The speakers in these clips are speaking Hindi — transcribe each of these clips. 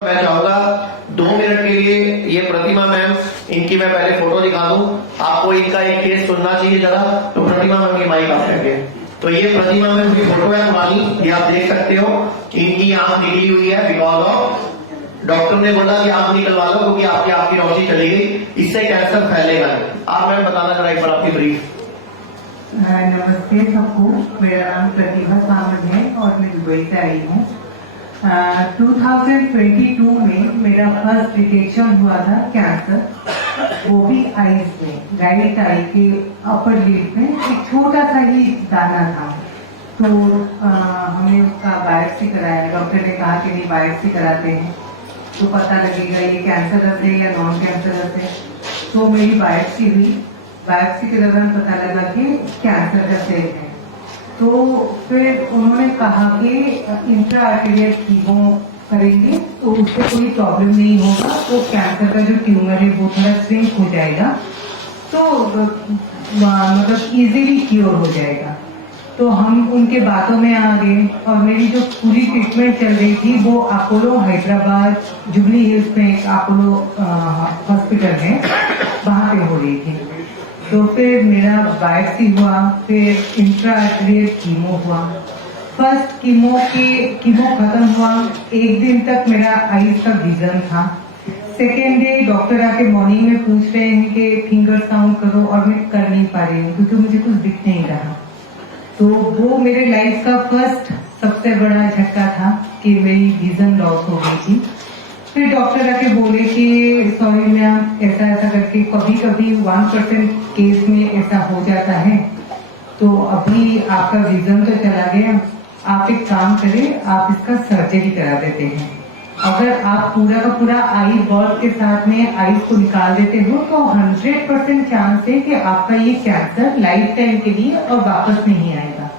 मैं चाहूंगा 2 मिनट के लिए ये प्रतिमा मैम, इनकी मैं पहले फोटो दिखा दूं आपको। इनका एक केस सुनना चाहिए जरा। तो प्रतिमा मैम की माइक आप रखें। तो ये प्रतिमा मैम की फोटो है पुरानी, ये आप देख सकते हो। इनकी आंख निकली हुई है बिकॉज ऑफ डॉक्टर ने बोला कि आंख निकलवा लो क्योंकि आपकी रोशनी चली गई, इससे कैंसर फैलेगा। आप मैम बताना जरा एक बार आपकी ब्रीफ। नमस्ते सबको, मेरा नाम प्रतिभा सामंत है और मैं दुबई से आई हूँ। 2022 में मेरा फर्स्ट डिटेक्शन हुआ था कैंसर, वो भी आईज में, राइट आई के अपर लिड में एक छोटा सा ही दाना था। तो हमने उसका बायोप्सी कराया। डॉक्टर ने कहा कि नहीं, बायोप्सी कराते हैं तो पता लगेगा ये कैंसरस है या नॉन कैंसरस है। तो मेरी बायोप्सी हुई। बायोप्सी के दौरान पता लगा कि कैंसर का सेल है। तो फिर उन्होंने कहा कि इंट्रा आर्टेरियल कीमो करेंगे तो उससे कोई प्रॉब्लम नहीं होगा, तो कैंसर का जो ट्यूमर है वो थोड़ा श्रिंक हो जाएगा, तो मतलब इजीली क्योर हो जाएगा। तो हम उनके बातों में आ गए और मेरी जो पूरी ट्रीटमेंट चल रही थी वो अपोलो हैदराबाद जुबली हिल्स में एक अपोलो हॉस्पिटल है, वहां पे हो रही थी। तो फिर मेरा बायोप्सी हुआ, फिर इंट्रा आर्टेरियल कीमो हुआ। फर्स्ट कीमो खत्म हुआ, एक दिन तक मेरा आईज का विजन था। सेकेंड डे डॉक्टर आके मॉर्निंग में पूछ रहे हैं कि फिंगर साउंड करो, और मैं कर नहीं पा रही हूँ क्योंकि मुझे कुछ दिख नहीं रहा। तो वो मेरे लाइफ का फर्स्ट सबसे बड़ा झटका था कि मेरी विजन लॉस हो गई थी। फिर डॉक्टर आके बोले कि सॉरी मैम, ऐसा ऐसा करके कभी कभी 1% केस में ऐसा हो जाता है, तो अभी आपका विजन तो चला गया, आप एक काम करें, आप इसका सर्जरी करा देते हैं। अगर आप पूरा का पूरा आई बॉल के साथ में आईज को निकाल देते हो तो 100% चांस है कि आपका ये कैंसर लाइफ टाइम के लिए और वापस नहीं आएगा।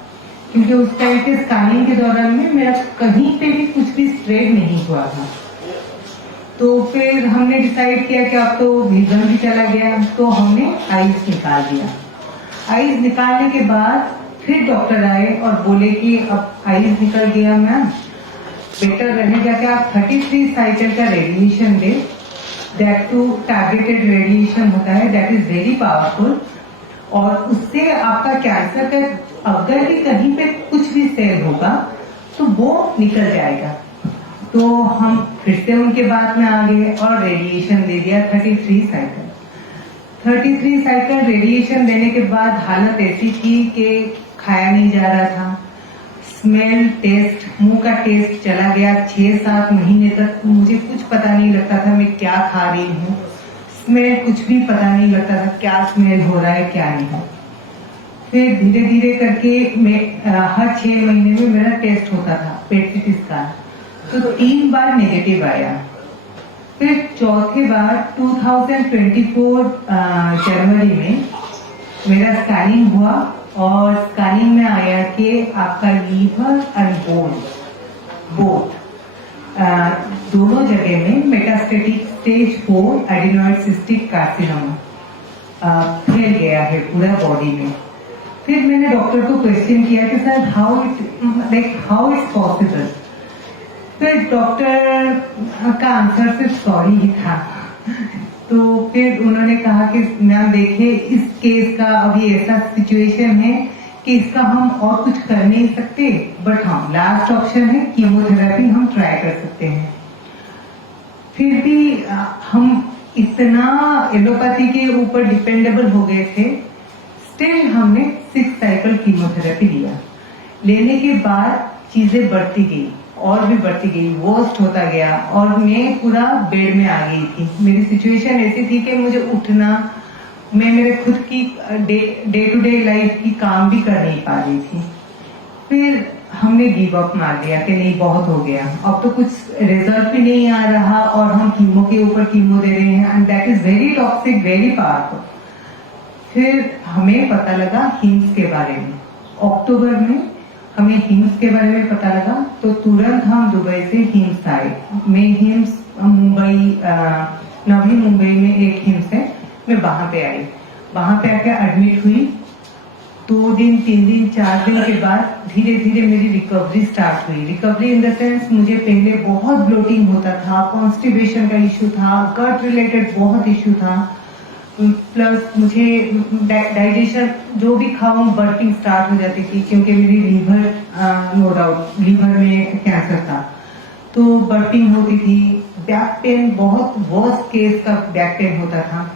क्योंकि उस टाइम के स्कैनिंग के दौरान में मेरा कहीं पे भी कुछ भी स्प्रेड नहीं हुआ था। तो फिर हमने डिसाइड किया कि अब तो विजन भी चला गया, तो हमने आईज निकाल दिया। आईज निकालने के बाद फिर डॉक्टर आए और बोले कि अब आईज निकल गया मैम, बेटर रहेगा कि आप 33 साइकिल का रेडिएशन दे। दैट टू टारगेटेड रेडिएशन होता है, दैट इज वेरी पावरफुल, और उससे आपका कैंसर का अगर भी कहीं पे कुछ भी सेल होगा तो वो निकल जाएगा। तो हम फिर से उनके बात में आ गए और रेडिएशन दे दिया 33 साइकिल। 33 साइकिल रेडिएशन देने के बाद हालत ऐसी थी कि खाया नहीं जा रहा था। स्मेल टेस्ट, मुंह का टेस्ट चला गया। 6-7 महीने तक मुझे कुछ पता नहीं लगता था मैं क्या खा रही हूँ। स्मेल कुछ भी पता नहीं लगता था, क्या स्मेल हो रहा है क्या नहीं। फिर धीरे धीरे करके मैं हर 6 महीने में मेरा टेस्ट होता था, पेट सीटी स्कैन, तो 3 बार नेगेटिव आया। फिर चौथे बार 2024 जनवरी में मेरा स्कैनिंग हुआ और स्कैनिंग में आया कि आपका लीवर एंड बोथ दोनों जगह में metastatic stage 4 adenoid cystic carcinoma फैल गया है पूरा बॉडी में। फिर मैंने डॉक्टर को क्वेश्चन किया कि सर हाउ इट्स पॉसिबल। फिर डॉक्टर का आंसर सिर्फ सॉरी ही था। तो फिर उन्होंने कहा कि मैम देखिए, इस केस का अभी ऐसा सिचुएशन है कि इसका हम और कुछ कर नहीं सकते, बट हाँ लास्ट ऑप्शन है कीमोथेरेपी, हम ट्राई कर सकते हैं। फिर भी हम इतना एलोपैथी के ऊपर डिपेंडेबल हो गए थे, स्टिल हमने 6 साइकिल कीमोथेरेपी लिया। लेने के बाद चीजें बढ़ती गई और भी बढ़ती गई, वर्स्ट होता गया और मैं पूरा बेड में आ गई थी। मेरी सिचुएशन ऐसी थी कि मुझे उठना, मैं मेरे खुद की डे टू डे लाइफ की काम भी कर नहीं पा रही थी। फिर हमने गिव अप मार दिया कि नहीं, बहुत हो गया, अब तो कुछ रिजल्ट भी नहीं आ रहा और हम कीमो के ऊपर कीमो दे रहे हैं, and that is very toxic, very powerful. फिर हमें पता लगा हिम्स के बारे में। अक्टूबर में हमें हिम्स के बारे में पता लगा, तो तुरंत हम दुबई से हिम्स आए। मैं हिम्स मुंबई, नवी मुंबई में एक हिम्स है, मैं वहां पे आई। वहां पे आके एडमिट हुई 2 दिन 3 दिन 4 दिन के बाद धीरे धीरे मेरी रिकवरी स्टार्ट हुई। रिकवरी इन द सेंस, मुझे पहले बहुत ब्लोटिंग होता था, कॉन्स्टिपेशन का इशू था, गट रिलेटेड बहुत इशू था, प्लस मुझे डाइजेशन जो भी खाऊं बर्पिंग स्टार्ट हो जाती थी, क्योंकि मेरी लीवर नो डाउट लीवर में कैंसर था, तो बर्पिंग होती थी। बैक पेन, बहुत वर्स्ट केस का बैक पेन होता था।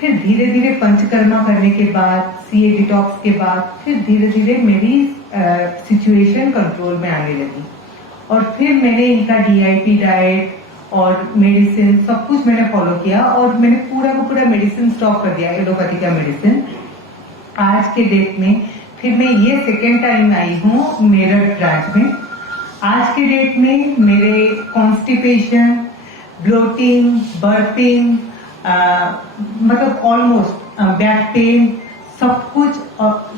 फिर धीरे धीरे पंचकर्मा करने के बाद, सीए डिटॉक्स के बाद, फिर धीरे धीरे मेरी सिचुएशन कंट्रोल में आने लगी। और फिर मैंने इनका डीआईपी डाइट और मेडिसिन सब कुछ मैंने फॉलो किया, और मैंने पूरा का पूरा मेडिसिन स्टॉप कर दिया, एलोपैथी का मेडिसिन। आज के डेट में फिर मैं ये सेकेंड टाइम आई हूँ मेरठ ब्रांच में। आज के डेट में मेरे कॉन्स्टिपेशन, ब्लोटिंग, बर्पिंग, मतलब ऑलमोस्ट बैक पेन सब कुछ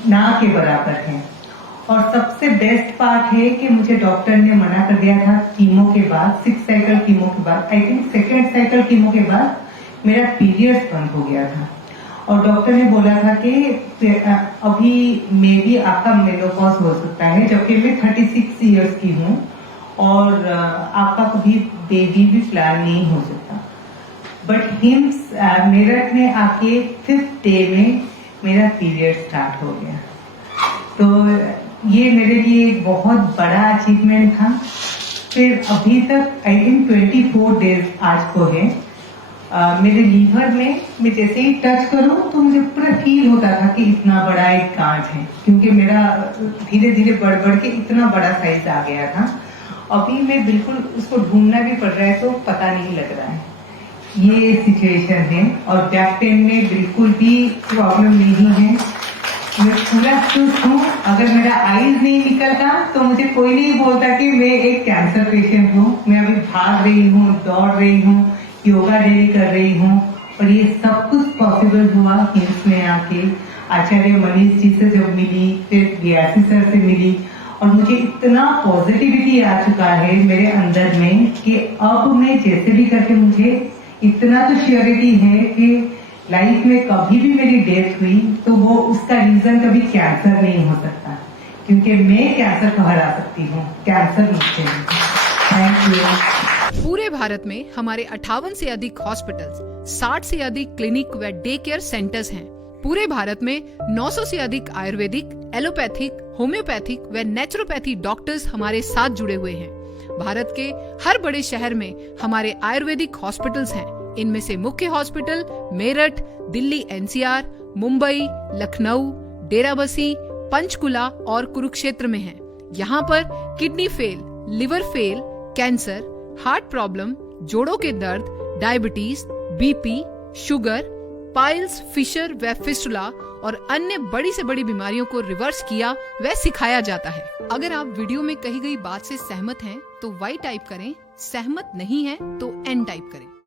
ना के बराबर है। और सबसे बेस्ट पार्ट है कि मुझे डॉक्टर ने मना कर दिया था कीमो के बाद, 6 साइकिल कीमो के बाद, I think second cycle chemo के बाद मेरा पीरियड्स बंद हो गया था। और डॉक्टर ने बोला था कि अभी मे भी आपका मेनोपॉज हो सकता है, जबकि मैं 36 इयर्स की हूँ, और आपका कभी बेबी भी प्लान नहीं हो सकता। बट हिम्स मेरठ में आके 5th डे में मेरा पीरियड स्टार्ट हो गया। तो ये मेरे लिए एक बहुत बड़ा अचीवमेंट था। फिर अभी तक आई थिंक 24 डेज आज को है। मेरे लीवर में मैं जैसे ही टच करूं तो मुझे पूरा फील होता था कि इतना बड़ा एक कांच है, क्योंकि मेरा धीरे धीरे बढ़ बढ़ के इतना बड़ा साइज आ गया था। अभी मैं बिल्कुल उसको ढूंढना भी पड़ रहा है तो पता नहीं लग रहा है। ये सिचुएशन है। और बैक पेन में बिल्कुल भी प्रॉब्लम नहीं है, मैं पूरा चुस्त हूँ। अगर मेरा आईज नहीं निकलता तो मुझे कोई नहीं बोलता कि मैं एक कैंसर पेशेंट हूँ। मैं अभी भाग रही हूँ, दौड़ रही हूँ, योगा डेली कर रही हूँ, और ये सब कुछ पॉसिबल हुआ हिम्स में आके। आचार्य मनीष जी से जब मिली, फिर गियासी सर से मिली, और मुझे इतना पॉजिटिविटी आ चुका है मेरे अंदर में कि अब मैं जैसे भी करके, मुझे इतना तो श्योरिटी है कि लाइफ में कभी भी मेरी डेथ हुई तो वो उसका रीजन कभी कैंसर नहीं हो सकता, क्योंकि मैं कैंसर को हरा सकती हूँ, कैंसर मुझसे नहीं। Thank you. पूरे भारत में हमारे 58 से अधिक हॉस्पिटल्स, 60 से अधिक क्लिनिक व डे केयर सेंटर्स हैं। पूरे भारत में 900 से अधिक आयुर्वेदिक, एलोपैथिक, होम्योपैथिक व नेचुरोपैथी डॉक्टर्स हमारे साथ जुड़े हुए हैं। भारत के हर बड़े शहर में हमारे आयुर्वेदिक हॉस्पिटल्स हैं। इनमें से मुख्य हॉस्पिटल मेरठ, दिल्ली एनसीआर, मुंबई, लखनऊ, डेराबसी, पंचकुला और कुरुक्षेत्र में हैं। यहाँ पर kidney fail, liver fail, cancer, heart problem, जोड़ों के दर्द, diabetes, BP, sugar, piles, fissure व फिस्टुला और अन्य बड़ी से बड़ी बीमारियों को रिवर्स किया व सिखाया जाता है। अगर आप वीडियो में कही गई बात से सहमत हैं तो वाई टाइप करें, सहमत नहीं है तो एन टाइप करें।